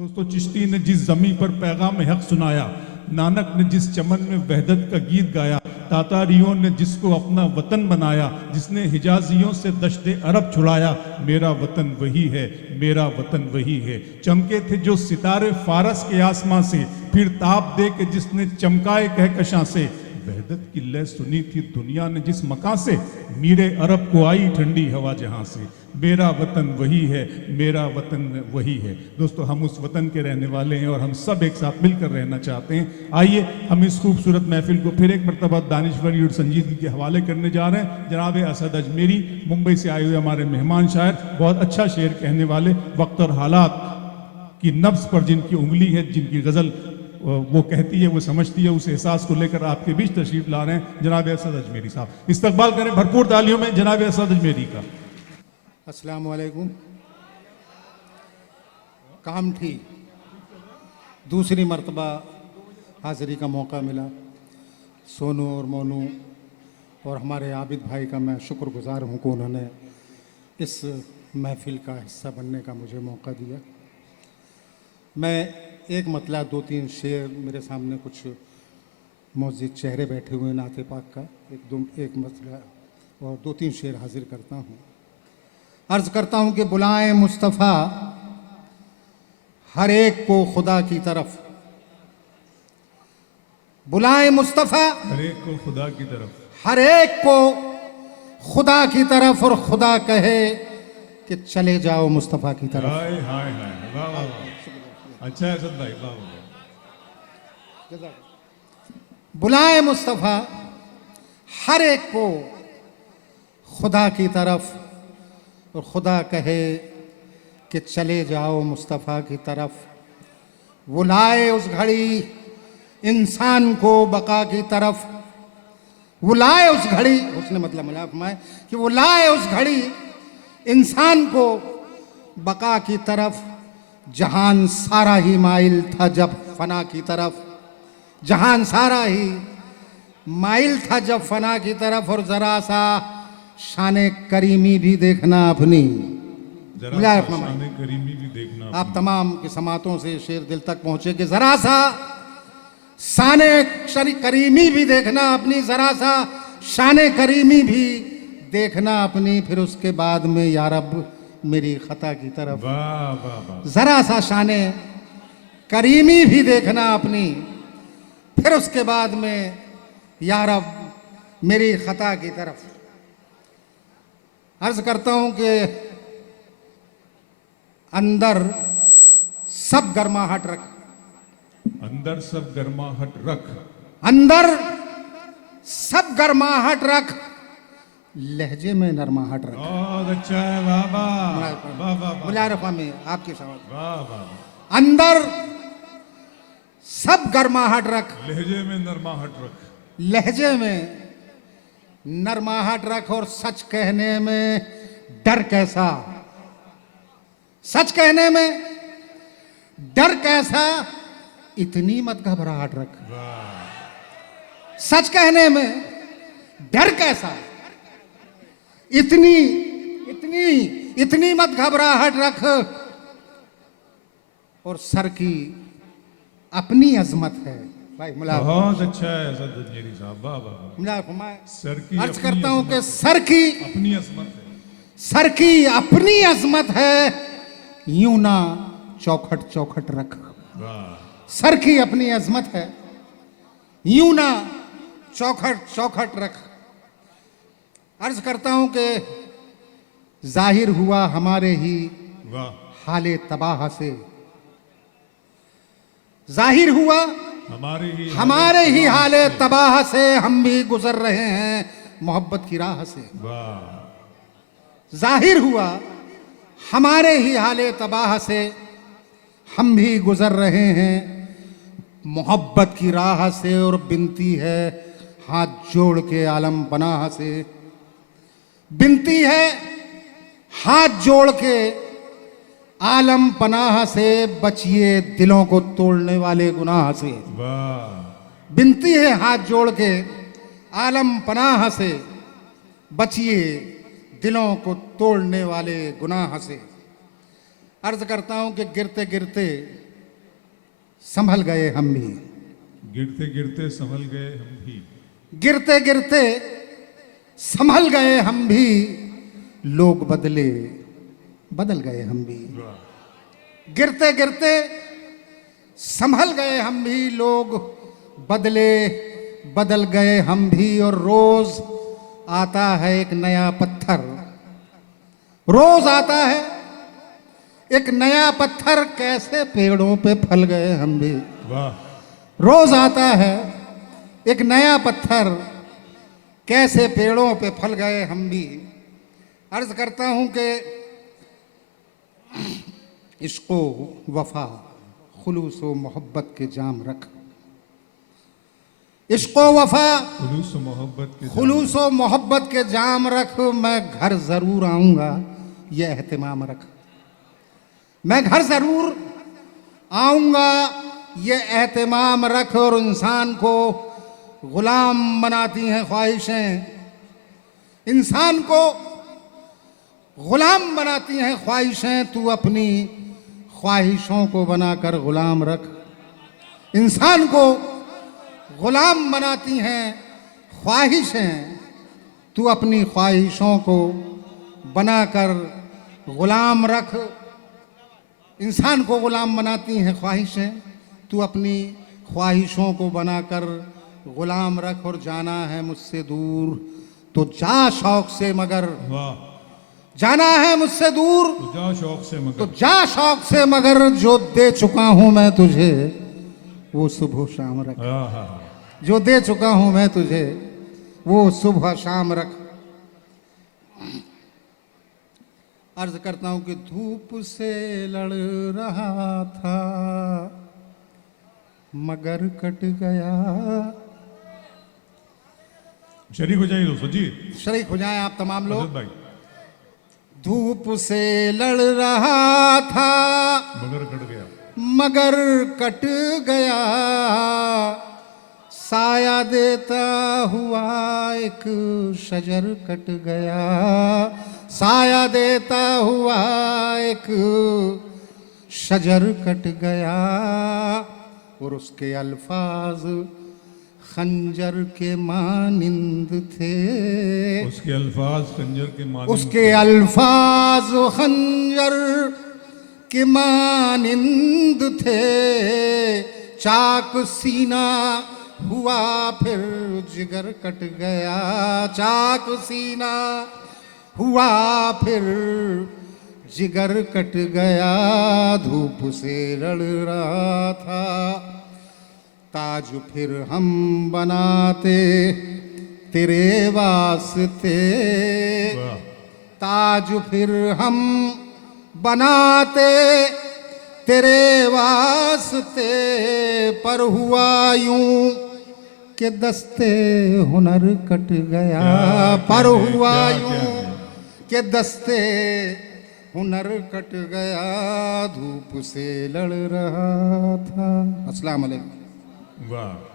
दोस्तों, चिश्ती ने जिस जमी पर पैगाम हक सुनाया, नानक ने जिस चमन में वहदत का गीत गाया, तातारियों ने जिसको अपना वतन बनाया, जिसने हिजाजियों से दश्ते अरब छुड़ाया, मेरा वतन वही है, मेरा वतन वही है। चमके थे जो सितारे फारस के आसमां से, फिर ताप दे के जिसने चमकाए कहकशां से, वहदत की लय सुनी थी दुनिया ने जिस मकां से, मीरे अरब को आई ठंडी हवा जहां से, मेरा वतन वही है, मेरा वतन वही है। दोस्तों, हम उस वतन के रहने वाले हैं और हम सब एक साथ मिलकर रहना चाहते हैं। आइए हम इस खूबसूरत महफिल को फिर एक मरतबा दानिश्वरी और संजीदगी के हवाले करने जा रहे हैं। जनाब असद अजमेरी, मुंबई से आए हुए हमारे मेहमान शायर, बहुत अच्छा शेर कहने वाले, वक्त और हालात की नब्ज पर जिनकी उंगली है, जिनकी गज़ल वो कहती है, वो समझती है, उस एहसास को लेकर आपके बीच तशरीफ ला रहे हैं जनाब असद अजमेरी साहब। इस्तकबाल करें भरपूर तालियों में जनाब असद अजमेरी का। अस्सलाम वालेकुम। काम थी, दूसरी मर्तबा हाज़िरी का मौका मिला। सोनू और मोनू और हमारे आबिद भाई का मैं शुक्रगुजार हूँ कि उन्होंने इस महफिल का हिस्सा बनने का मुझे मौका दिया। मैं एक मतला दो तीन शेर, मेरे सामने कुछ मौजूद चेहरे बैठे हुए नाते पाक का एक मतला और दो तीन शेर हाजिर करता हूँ। अर्ज करता हूँ कि बुलाएं मुस्तफ़ा हर एक को खुदा की तरफ, बुलाएं मुस्तफ़ा हर एक को खुदा की तरफ, हर एक को खुदा की तरफ, और खुदा कहे कि चले जाओ मुस्तफ़ा की तरफ। हाय हाय हाय, वाह वाह वाह, अच्छा है असद भाई, वाह वाह। बुलाएं मुस्तफ़ा हर एक को खुदा की तरफ, और खुदा कहे कि चले जाओ मुस्तफ़ा की तरफ। वो लाए उस घड़ी इंसान को बका की तरफ, वो लाए उस घड़ी, उसने मतलब मिला फरमाए कि वो लाए उस घड़ी इंसान को बका की तरफ। जहान सारा ही माइल था जब फना की तरफ, जहान सारा ही माइल था जब फना की तरफ। और जरा सा शाने करीमी भी देखना अपनी, शाने करीमी भी देखना। आप तमाम की समातों से शेर दिल तक पहुंचे कि जरा सा शाने करीमी भी देखना अपनी, जरा सा शाने करीमी भी देखना अपनी। फिर उसके बाद में या रब मेरी खता की तरफ, वाह वाह वाह, जरा सा शाने करीमी भी देखना अपनी। फिर उसके बाद में या रब मेरी खता की तरफ। अर्ज करता हूं कि अंदर सब गर्माहट रख, अंदर सब गर्माहट रख, अंदर सब गर्माहट रख, लहजे में नरमाहट रख। बहुत अच्छा है, वाह वाह वाह वाह, मुलारफा में आपकी सवाल। वाह वाह। अंदर सब गर्माहट रख, लहजे में नरमाहट रख, लहजे में नरमाहट रख। और सच कहने में डर कैसा, सच कहने में डर कैसा, इतनी मत घबराहट रख। सच कहने में डर कैसा, इतनी इतनी इतनी मत घबराहट रख। और सर की अपनी अजमत है। भाई मुलाकात बहुत अच्छा है असद अजमेरी साहब, वाह वाह। सर की अर्ज करता हूं कि सर की अपनी अजमत है, सर की अपनी अजमत है, यूं ना चौखट चौखट रख। सर की अपनी अजमत है, यूं ना चौखट चौखट रख। अर्ज करता हूं कि जाहिर हुआ हमारे ही हाले तबाह से, जाहिर हुआ हमारे ही हाले तबाह से, हम भी गुजर रहे हैं मोहब्बत की राह से। जाहिर हुआ हमारे ही हाले तबाह से, हम भी गुजर रहे हैं मोहब्बत की राह से। और बिनती है हाथ जोड़ के आलम पनाह से, बिनती है हाथ जोड़ के आलम पनाह से, बचिए दिलों को तोड़ने वाले गुनाह से। बिनती है हाथ जोड़ के आलम पनाह से, बचिए दिलों को तोड़ने वाले गुनाह से। अर्ज करता हूं कि गिरते गिरते संभल गए हम भी, गिरते गिरते संभल गए हम भी, गिरते गिरते संभल गए हम भी, लोग बदले बदल गए हम भी। वाह। गिरते गिरते संभल गए हम भी, लोग बदले बदल गए हम भी। और रोज आता है एक नया पत्थर, रोज आता है एक नया पत्थर, कैसे पेड़ों पे फल गए हम भी। वाह। रोज आता है एक नया पत्थर, कैसे पेड़ों पे फल गए हम भी। अर्ज करता हूं कि इश्को वफा खुलूस व मोहब्बत के जाम रख, इश्को वफा खुलूस मोहब्बत के खुलूस व मोहब्बत के जाम रख। मैं घर जरूर आऊंगा ये एहतिमाम रख, मैं घर जरूर आऊंगा ये एहतिमाम रख। और इंसान को गुलाम बनाती हैं ख्वाहिशें, इंसान को गुलाम बनाती हैं ख्वाहिशें। तू अपनी ख्वाहिशों को बनाकर गुलाम रख, इंसान को गुलाम बनाती हैं ख्वाहिशें। तू अपनी ख्वाहिशों को बनाकर गुलाम रख, इंसान को गुलाम बनाती हैं ख्वाहिशें। तू अपनी ख्वाहिशों को बनाकर गुलाम रख। और जाना है मुझसे दूर तो जा शौक से मगर, वाह। जाना है मुझसे दूर तो जा शौक से तो मगर, जा शौक से मगर, जो दे चुका हूं मैं तुझे वो सुबह शाम रख, आहा। जो दे चुका हूं मैं तुझे वो सुबह शाम रख। अर्ज करता हूं कि धूप से लड़ रहा था मगर कट गया। शरीक हो जाइए दोस्तों जी, शरीक हो जाएं आप तमाम लोग। हजरत भाई। धूप से लड़ रहा था मगर कट गया, मगर कट गया, साया देता हुआ एक शजर कट गया, साया देता हुआ एक शजर कट गया। और उसके अल्फाज खंजर के मानिंद थे, उसके अल्फाज खंजर के मानिंद, उसके अल्फाज खंजर के मानिंद थे। चाक सीना हुआ फिर जिगर कट गया, चाक सीना हुआ फिर जिगर कट गया। धूप से लड़ रहा था ताज फिर हम बनाते तेरे वास्ते, वाह। ताज फिर हम बनाते तेरे वास्ते। पर हुआ यूं कि दस्ते हुनर कट गया, पर हुआ यूं कि दस्ते हुनर कट गया। धूप से लड़ रहा था। अस्सलाम वालेकुम। वाह।